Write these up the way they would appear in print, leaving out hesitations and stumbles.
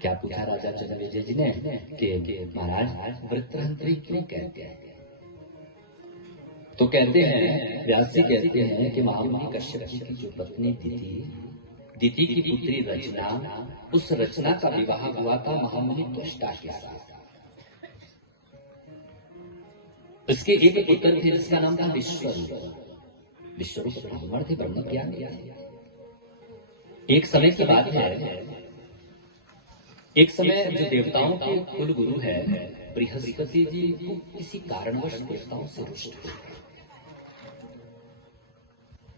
क्या पूछा राजा जनमेजय जी ने कि महाराज वृत्रहंत्री क्यों कहते हैं? तो कहते हैं, व्यास जी कहते हैं कि महामुनि कश्यप जी की जो पत्नी दिति की पुत्री रचना, उस रचना का विवाह हुआ था महामुनि त्वष्टा के साथ। इसके एक पुत्र थे जिसका नाम था विश्वरूप। विश्वरूप ब्राह्मण थे, ब्रह्म ज्ञान थे। एक समय की बात है, एक समय जो देवताओं के कुल गुरु है बृहस्पति जी को किसी कारणवश देवताओं से रुष्ट हुए।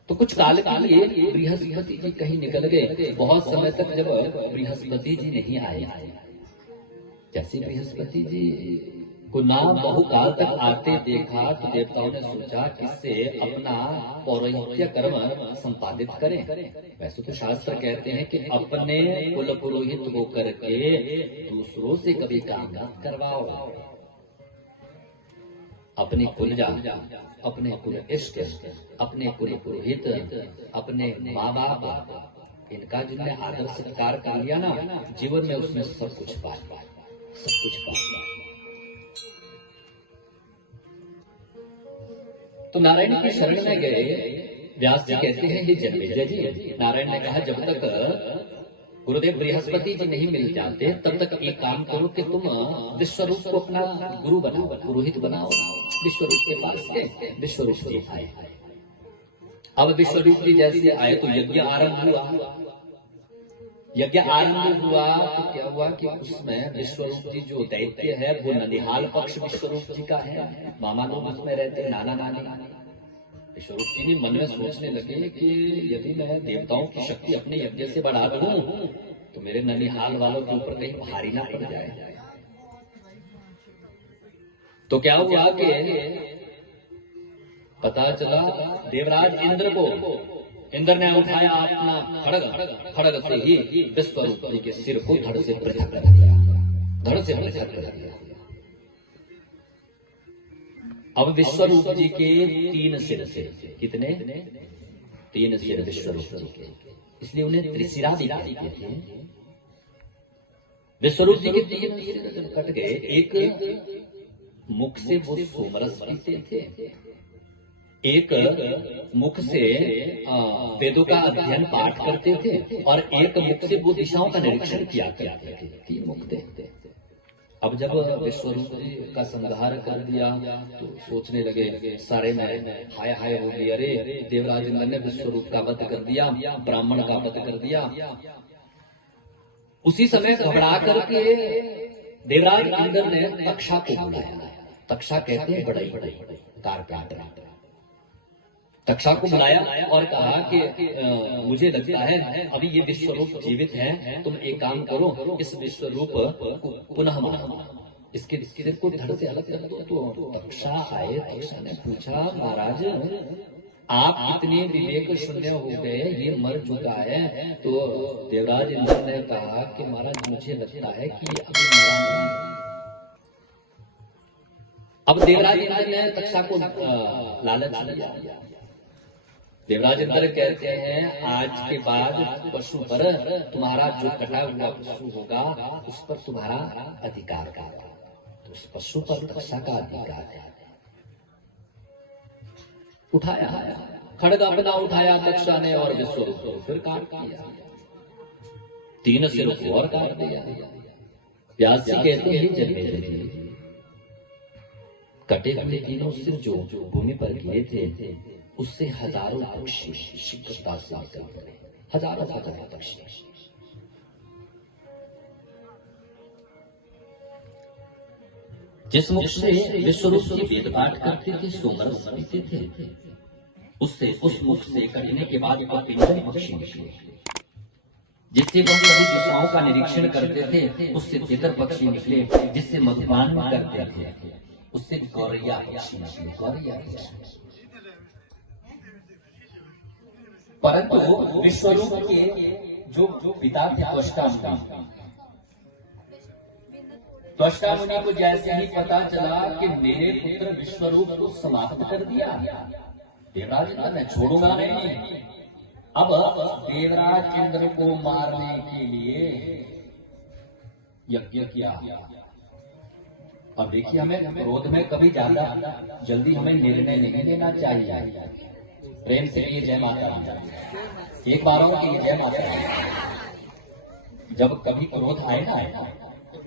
तो कुछ काल के लिए बृहस्पति जी कहीं निकल गए। बहुत समय तक जब बृहस्पति जी नहीं आए, जैसे बृहस्पति जी को ना बहुकाल तक आते देखा तो देवताओं ने सोचा किससे अपना पौरोहित्य कर्म संपादित करें। वैसे तो शास्त्र कहते हैं कि अपने कुल पुरोहित होकर के दूसरों से कभी काम मत करवाओ। अपने कुलजा, अपने कुल इष्ट, अपने कुल पुरोहित, अपने माँ बाप, इनका जिन्हें आदर सत्कार कर लिया ना, जीवन में उसने सब कुछ पा लिया, सब कुछ पा लिया। तो नारायण की शरण में गए। व्यास जी कहते हैं, हे जनमेजय जी, नारायण ने कहा जब तक गुरुदेव बृहस्पति जी नहीं मिल जाते तब तक एक काम करो कि तुम विश्वरूप को अपना गुरु बनाओ, पुरोहित बनाओ। विश्वरूप के पास गए, विश्वरूप जी आए। अब विश्वरूप जी जैसे आए तो यज्ञ आरंभ हुआ। यज्ञ आरंभ हुआ तो क्या हुआ कि उसमें विश्वरूप जी जो दैत्य है वो ननिहाल पक्ष विश्वरूप जी का है, मामा लोग उसमें रहते, नाना नानी। विश्वरूप जी भी मन में सोचने लगे कि यदि मैं देवताओं की शक्ति अपने यज्ञ से बढ़ा दूं तो मेरे ननिहाल वालों के ऊपर कहीं भारी ना पड़ जाए। तो क्या हुआ कि पता चला देवराज इंद्र को, इंद्र ने उठाया अपना खड़ग, खड़ग से ही विश्वरूप जी के सिर को धड़ से पृथक कर दिया, धड़ से पृथक कर दिया। अब विश्वरूप जी के 3 सिर थे। कितने? 3 सिर विश्वरूप जी के, इसलिए उन्हें त्रिशिरा भी कहते थे। विश्वरूप जी के 3 सिर जब कट गए, एक मुख से वो सोमरस पीते थे, एक मुख से वेदों का अध्ययन पाठ करते थे, और एक मुख से वो दिशाओं का निरीक्षण किया करते थे। 3 मुख थे। अब जब विश्वरूप जी का संहार कर दिया तो सोचने लगे सारे में हाय हाय हो गई, अरे देवराज इंद्र ने विश्वरूप का वध कर दिया, ब्राह्मण का वध कर दिया। उसी समय घबरा करके देवराज इंद्र ने तक्षा को बुलाया। तक्षा कहते हैं बड़ाई, कारपेंटर। तक्षा को बुलाया और कहा कि मुझे लगता है अभी ये विश्वरूप जीवित है, तुम एक काम करो, इस विश्वरूप को पुनः बनाओ, इसके सिर को धड़ से अलग कर दो। तो तक्षा आए। तक्षा ने पूछा, महाराज आप इतने विवेक शून्य हो गए, ये मर चुका है। तो देवराज इंद्र ने कहा कि महाराज मुझे लगता है कि ये अभी मरा नहीं। अब देवराज इंद्र ने तक्षा को लालच दिया। देवराज इंद्र कहते हैं, आज के बाद पशु पर तुम्हारा जो कटा हुआ पशु होगा उस पर तुम्हारा अधिकार का, तो उस पशु पर तक्षा का अधिकार है। उठाया, खड़ग अपना उठाया तक्षा ने और विश्वरूप को फिर काट दिया, 3 सिर को और काट दिया। व्यास जी कहते हैं, जनमेजय जी, कटे हुए 3 सिर जो भूमि पर गिरे थे उससे हजारों पक्षी शीघ्रता से निकल पड़े, हजारों पक्षी। जिस मुख से विश्वरूप जी वेद पाठ करते थे, सोमरस पीते थे, उससे उस मुख से कटने के बाद पिंजर पक्षी निकले। जिससे वह सभी दिशाओं का निरीक्षण करते थे उससे तितर पक्षी निकले। जिससे मधुपान करते थे उससे गौरैया पक्षी निकले, गौरैया पक्षी। परंतु विश्वरूप के जो पिता थे त्वष्टा मुनि को जैसे ही पता चला कि मेरे पुत्र विश्वरूप को समाप्त कर दिया, देवराज इंद्र ने छोड़ूंगा नहीं। अब देवराज इंद्र को मारने के लिए यज्ञ किया। अब देखिए, हमें क्रोध में कभी ज्यादा जल्दी हमें निर्णय नहीं लेना चाहिए। प्रेम से लिए जय माता दी, एक बार और की जय माता दी। जब कभी क्रोध आए ना,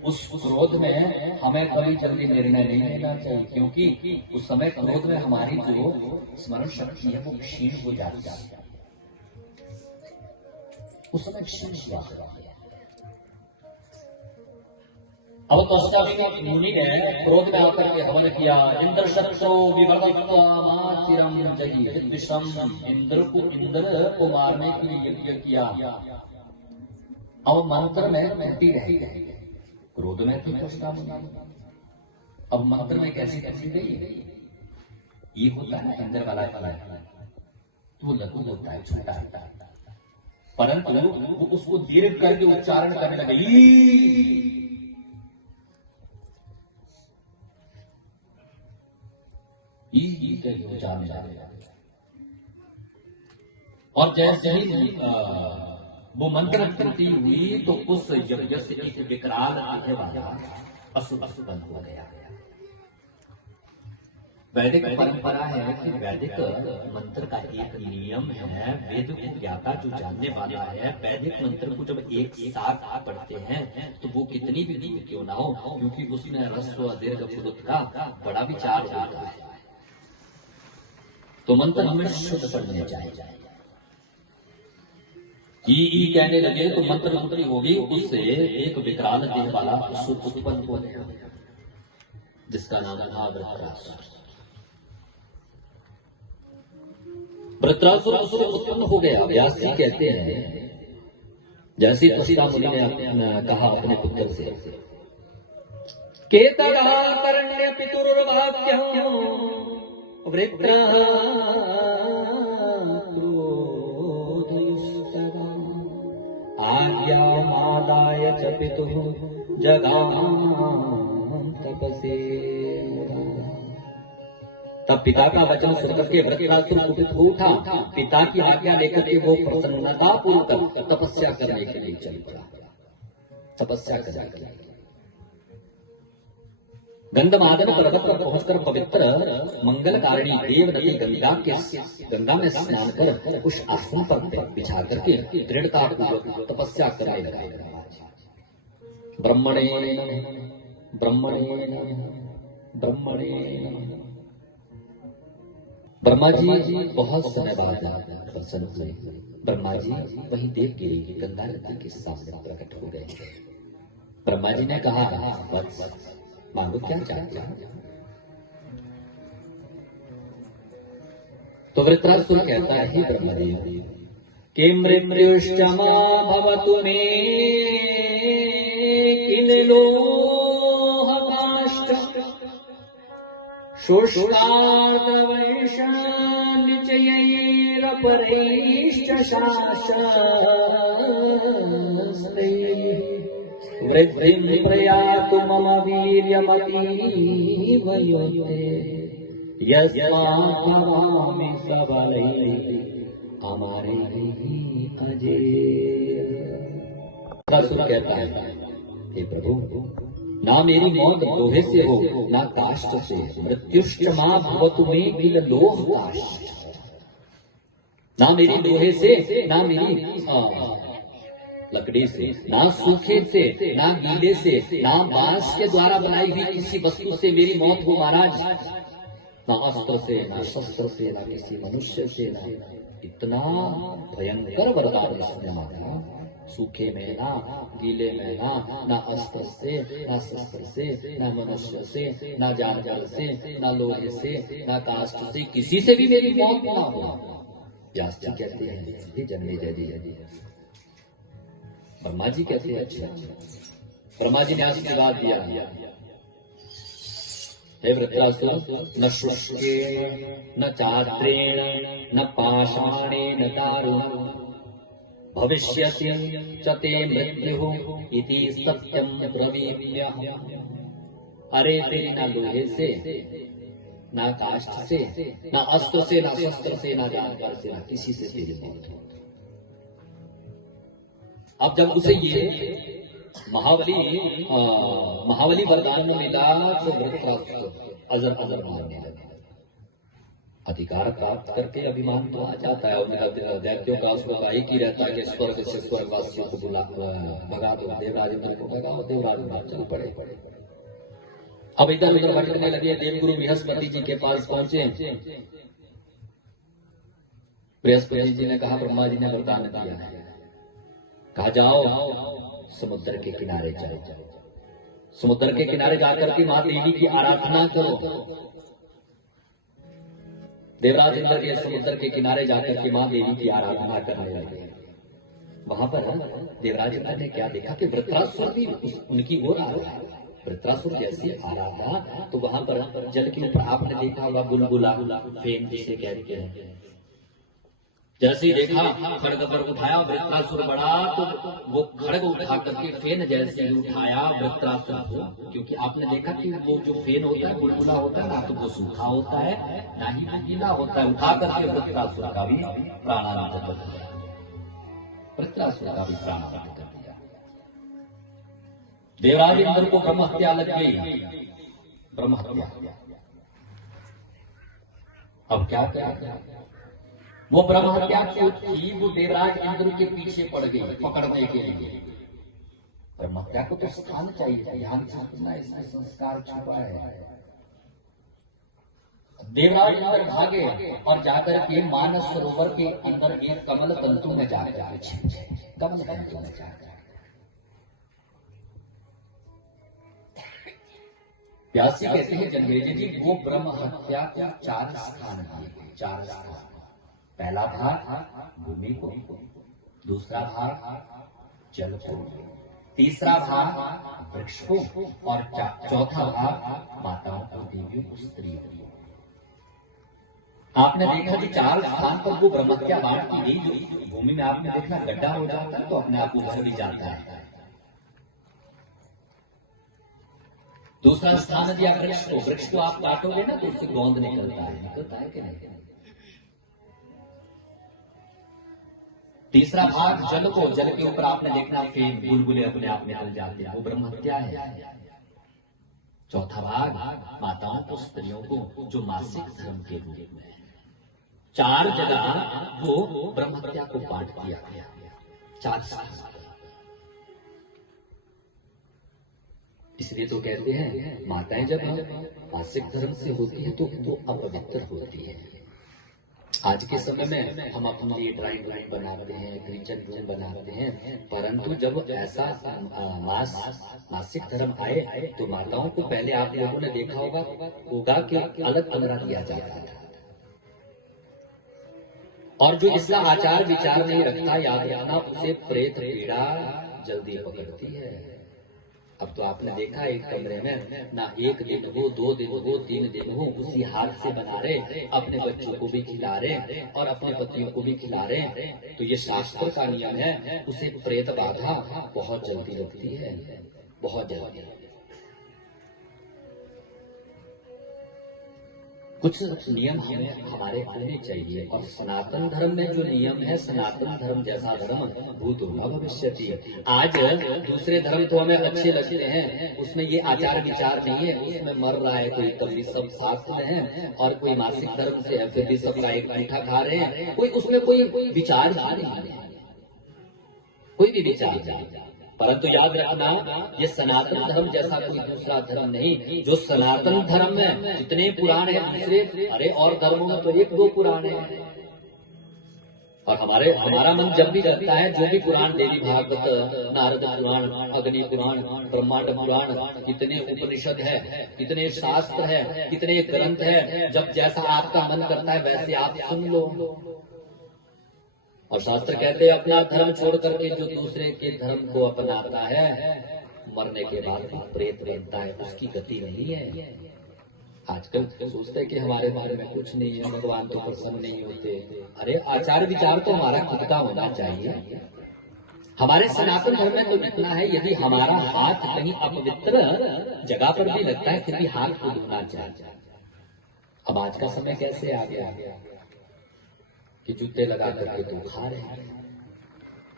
उस क्रोध में हमें कभी जल्दी निर्णय नहीं लेना चाहिए, क्योंकि उस समय क्रोध में हमारी जो स्मरण शक्ति है वो क्षीण हो जाती है। उस समय क्षीण हुआ। अब त्वष्टा मुनि ने क्रोध में आकर के हवन किया। इंद्र शत्रु विवर्तस्वामाचिरम जयी विषम। इंद्र को मारने के लिए यज्ञ किया। अब मंत्र में त्रुटि रह गई, क्रोध में थी त्वष्टा मुनि। अब मंत्र में कैसी कैसी गई। ये होता है ना इंद्र वाला फल, वो लघु होता है, छोटा होता है, परंतु वो उसको दीर्घ करके उच्चारण करने लगे। और जैसे ही वो मंत्र त्रुटि हुई तो उस यज्ञ से एक विकराल आने वाला अशुभ बन हो गया। वैदिक परंपरा है कि वैदिक मंत्र का एक नियम है, वेद को ज्ञाता जो जानने वाला है, वैदिक मंत्र को जब एक साथ पढ़ते हैं तो वो कितनी भी दूर क्यों ना हो, क्योंकि उसमें ह्रस्व दीर्घ पुरुष का बड़ा विचार होता है, तो मंत्र हमें शुद्ध पढ़ने चाहिए। ई कहने लगे तो मंत्र मंत्री होगी, उससे एक विकराल देह वाला असुर उत्पन्न हो गया, जिसका नाम था वृत्रासुर। वृत्रासुर उससे उत्पन्न हो गया। व्यास जी कहते हैं, जैसे त्वष्टा मुनि ने कहा अपने पुत्र से, केतगाकर्ण्य पितुर्वाक्यं वृत्रः आज्ञामादाय च पितुः जगाम तपसे। तब पिता का वचन सुनकर के वृत्रासुर कुपित हो उठा। पिता की आज्ञा लेकर के वो प्रसन्नता पूर्वक तपस्या करने के लिए चल पड़ा। तपस्या करने के लिए गंधमादन पर्वत पर पहुंचकर पवित्र मंगलकारिणी देव नदी गंगा में स्नान कर उस आसन पर बिछा करके दृढ़ता पूर्वक तपस्या करने लगा। ब्रह्मणेन ब्रह्मणेन ब्रह्मणेन। ब्रह्मा जी बहुत समय बाद प्रसन्न हुए। ब्रह्मा जी वही देवगिरी गंगा नदी के सामने प्रकट हो गए। ब्रह्मा जी ने कहा, मांगो क्या चाहते हैं? तो वृत्रासुर कहता है, ब्रह्मदेव, कि मृत्युश्च मा भवतु मे किल लोहकाष्ठ शुष्कार्दवैशानिचयैरपरैश्च शासनस्ते वृद्धिं प्रयातु मम वीर्यमतीव योते यस्मात् भवामि सबलैः अमरैः अजेय। वृत्रासुर कहता है, हे प्रभु, ना मेरी मौत लोहे से हो ना काष्ठ से। मृत्युश्च मा भवतु मे किल लोह काष्ठ। ना मेरी लोहे से, ना मेरी लकड़ी से, ना सूखे से, ना गीले से, ना बांस के द्वारा बनाई हुई किसी वस्तु से मेरी मौत हो महाराज। ना अस्त्र से, ना शस्त्र से, ना किसी मनुष्य से, ना इतना भयंकर वरदान इसने मांगा। सूखे में ना, गीले में ना अस्त्र से, ना शस्त्र से, ना मनुष्य से, ना जानवर से, ना लोहे से, ना काष्ठ से, किसी से भी मेरी मौत ना हो। व्यास जी कहते हैं, जन्मेजय जी। ब्रह्मा जी कहते हैं, अच्छा। ब्रह्मा जी ने आशीर्वाद दिया, हे वृत्रासुर, न शुष्केण न चाद्रेण न पाषाणेन दारुणं भविष्यति च ते मृत्युः इति सत्यं ब्रवीम्यहम्। अरे तेरी ना लोहे से, ना काष्ठ से, ना अस्त्र से, ना शस्त्र से, ना जानवर से, ना किसी से तेरी मौत हो। अब जब उसे ये महाबली महाबली वरदान में मिला तो वृत्रासुर अजर अजर मारने लगे। अधिकार प्राप्त करके अभिमान तो आ जाता है, उनका दैत्यों का उसका एक ही रहता है कि स्वर्ग से स्वर्गवासियों को भगा दो, देवराज इंद्र को भगाओ, देवराज इंद्र चल पड़े। अब इधर उधर भटकने लगे, देवगुरु बृहस्पति जी के पास पहुंचे। बृहस्पति जी ने कहा, ब्रह्मा जी ने वरदान दिया है, कहा जाओ समुद्र के किनारे चलो, समुद्र के किनारे जाकर के मां देवी की आराधना करो। देवराज इंद्र के समुद्र के किनारे जाकर के मां देवी की आराधना करने लगे। वहां पर देवराज इंद्र ने क्या देखा कि वृत्रासुर भी उनकी ओर आ रहा है। वृत्रासुर जैसे आ रहा था तो वहां पर जल के ऊपर आपने देखा होगा बुलबुला, फेन जिसे कहते हैं। जैसे ही देखा खड़ग पर उठाया वृत्रासुर बड़ा, तो वो खड़ग उठा करके फेन जैसे ही उठाया वृत्रासुर को, क्योंकि आपने देखा कि वो जो फेन होता है बुलबुला होता है, ना तो वो सूखा होता है ना ही वो गीला होता है। उठा करके वृत्रासुर का भी प्राणांत कर दिया, वृत्रासुर का भी प्राणांत कर दिया। देवराज इंद्र को ब्रह्म हत्या लग गई, ब्रह्म हत्या। अब क्या क्या वो ब्रह्म हत्या क्यों थी? वो देवराज इंद्र के पीछे पड़ गई पकड़ने के लिए। ब्रह्म हत्या को तो स्थान चाहिए, ध्यान से सुनना, इसमें संस्कार छुपा है। देवराज इंद्र भागे और जाकर के मानस सरोवर के अंदर एक कमल तंतु में जाकर कमल तंतु में जाकर व्यासी कहते हैं, जन्मेजय जी वो ब्रह्म हत्या के 4 स्थान दिए, 4 स्थान। पहला भाग भूमि को, दूसरा भाग जल को, तीसरा भाग वृक्ष को और चौथा भाग माताओं को, देवियों को, स्त्रियों को। आपने देखा कि 4 स्थान पर वो ब्रह्म हत्या बांट की गई। जो भूमि में आपने देखा गड्ढा हो जाता है तो अपने आप उधर भी जाता है। दूसरा स्थान दिया वृक्ष को, वृक्ष को आप काटोगे ना तो उससे गोंद निकलता है कि नहीं? तीसरा भाग जल को, जल के ऊपर आपने देखना फेन बुलबुले अपने आप निकल जाते हैं, वो ब्रह्म हत्या है। चौथा भाग माताओं को, स्त्रियों को, जो मासिक धर्म के रूप में है। 4 जगह वो ब्रह्म हत्या को बांट दिया गया, 4 स्थान। इसलिए तो कहते हैं माताएं जब मासिक धर्म से होती है तो वो अपवित्र होती है। आज के समय में हम अपने लिए ड्राइंग रूम बनाते हैं, किचन रूम बनाते हैं, परंतु जब ऐसा मासिक धर्म आए तो माताओं को पहले आप लोगों ने देखा होगा कि अलग कमरा दिया जाता था। और जो इसका आचार विचार नहीं रखता, याद रखना, उसे प्रेत पीड़ा जल्दी पकड़ती है। अब तो आपने देखा एक कमरे में ना 1 दिन हो, 2 दिन हो, 3 दिन हो, उसी हाथ से बना रहे, अपने बच्चों को भी खिला रहे और अपने पतियों को भी खिला रहे। तो ये शास्त्र का नियम है, उसे प्रेत बाधा बहुत जल्दी लगती है, बहुत जल्दी। कुछ नियम हमें हमारे होने चाहिए। और सनातन धर्म में जो नियम है, सनातन धर्म जैसा धर्म भूतो न भविष्यति। आज दूसरे धर्म तो हमें अच्छे लगते हैं, उसमें ये आचार विचार नहीं है, उसमें मर रहा है कोई कभी सब साथ में है, और कोई मासिक धर्म से है फिर भी सबका एक मीठा खा रहे हैं, कोई उसमें कोई विचार नहीं है, कोई भी विचार नहीं। परंतु याद रखना, ये सनातन धर्म जैसा कोई दूसरा धर्म नहीं। जो सनातन धर्म में जितने पुराण है दूसरे, अरे और धर्मों में तो 1-2 पुराण है। और हमारा मन जब भी करता है, जो भी पुराण, देवी भागवत, नारद पुराण, अग्नि पुराण, ब्रह्मांड पुराण, कितने उपनिषद है, कितने शास्त्र है, कितने ग्रंथ है, जब जैसा आपका मन करता है वैसे आप सुन लो। और शास्त्र कहते हैं अपना धर्म छोड़ करके जो दूसरे के धर्म को अपनाता है, मरने के बाद वो प्रेत बनता है, उसकी गति नहीं है। आजकल सोचते हैं कि हमारे बारे में कुछ नहीं है, भगवान तो प्रसन्न नहीं होते। अरे आचार विचार तो हमारा खुद का होना चाहिए। हमारे सनातन धर्म में तो इतना है, यदि हमारा हाथ कहीं अपवित्र जगह पर भी लगता है फिर भी हाथ को धोना चाहिए। अब आज का समय कैसे आ गया कि जूते लगा करके तो खा रहे हैं,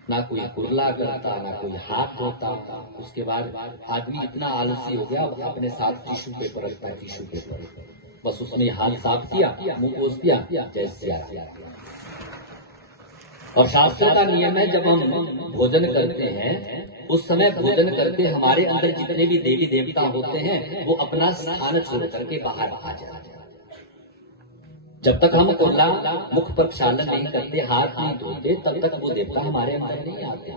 ना कोई कुरला करता, ना कोई हाथ धोता। उसके बाद आदमी इतना आलसी हो गया, अपने साथ टिश्यू पेपर रखता है, टिश्यू पेपर, बस उसने हाथ साफ किया, मुंह पोंछ दिया, जय सिया राम। और शास्त्र का नियम है, जब हम भोजन करते हैं उस समय भोजन करते हमारे अंदर जितने भी देवी देवता होते हैं वो अपना स्थान छोड़ करके बाहर आ जाते हैं। जब तक हम कुरला मुख प्रक्षालन नहीं करते, हाथ नहीं धोते, तब तक वो देवता हमारे अंदर नहीं आते।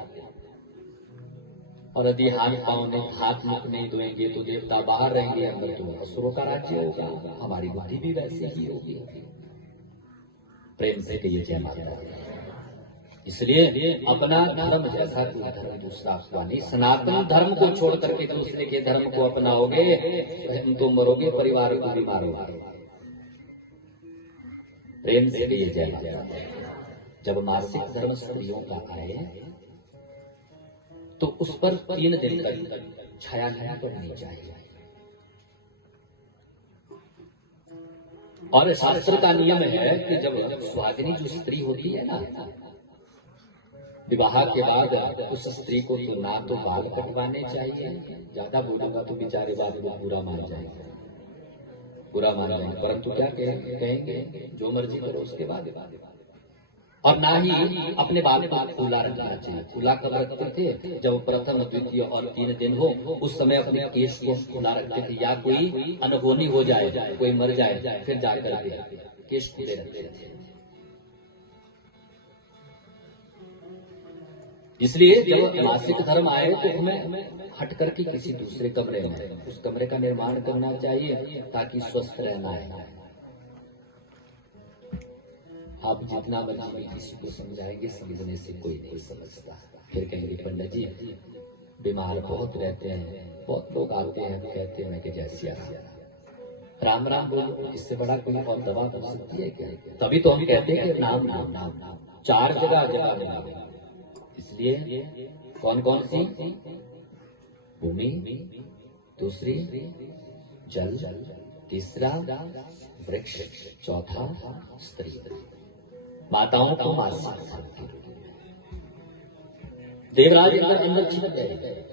और यदि हाथ मुख नहीं धोएंगे तो देवता बाहर रहेंगे, अंदर तो असुरों का राज्य होगा, हमारी बुद्धि भी वैसे ही होगी। प्रेम से कहिए जय माता दी। इसलिए अपना धर्म जैसा कोई धर्म दूसरा अपना नहीं। सनातन धर्म को छोड़ करके दूसरे के धर्म को अपनाओगे, स्वयं तो मरोगे, परिवार को भी मारोगे। प्रेम से कहिए जय माता दी। जब मासिक धर्म स्त्रियों का आए तो उस पर 3 दिन तक छाया नहीं करनी चाहिए। और शास्त्र का नियम है कि जब सुहागिनी जो स्त्री होती है ना, विवाह के बाद उस स्त्री को तो ना तो बाल कटवाने चाहिए, ज्यादा बोलेगा तो बेचारे बाद में बुरा मान जाएंगे, परंतु क्या कहेंगे, जो मर्जी करो उसके बाद। और ना ही अपने बाल को खुला रखना चाहिए। खुला कब रखते थे? जब प्रथम, द्वितीय और 3 दिन हो, उस समय अपने केश को खुला रखते थे, या कोई अनहोनी हो जाए, कोई मर जाए, फिर जाकर के केश खुले रखते थे। इसलिए जब मासिक धर्म आए तो हमें हट करके किसी दूसरे कमरे में उस कमरे का निर्माण करना चाहिए, ताकि स्वस्थ रहना है। आप जितना मर्जी किसी को समझाएंगे, समझने से कोई नहीं समझता। फिर कहेंगे पंडित जी बीमार बहुत रहते हैं, बहुत लोग आते हैं कहते हैं कि जय सिया राम, राम बोलो, इससे बड़ा कोई और दवा हो सकती है क्या? तभी तो हम कहते हैं कि नाम नाम नाम नाम 4 जगह मिला। इसलिए कौन कौन सी? भूमि, दूसरी जल, तीसरा वृक्ष, चौथा स्त्री। माताओं को मासिक देवराज अंदर छिप गए।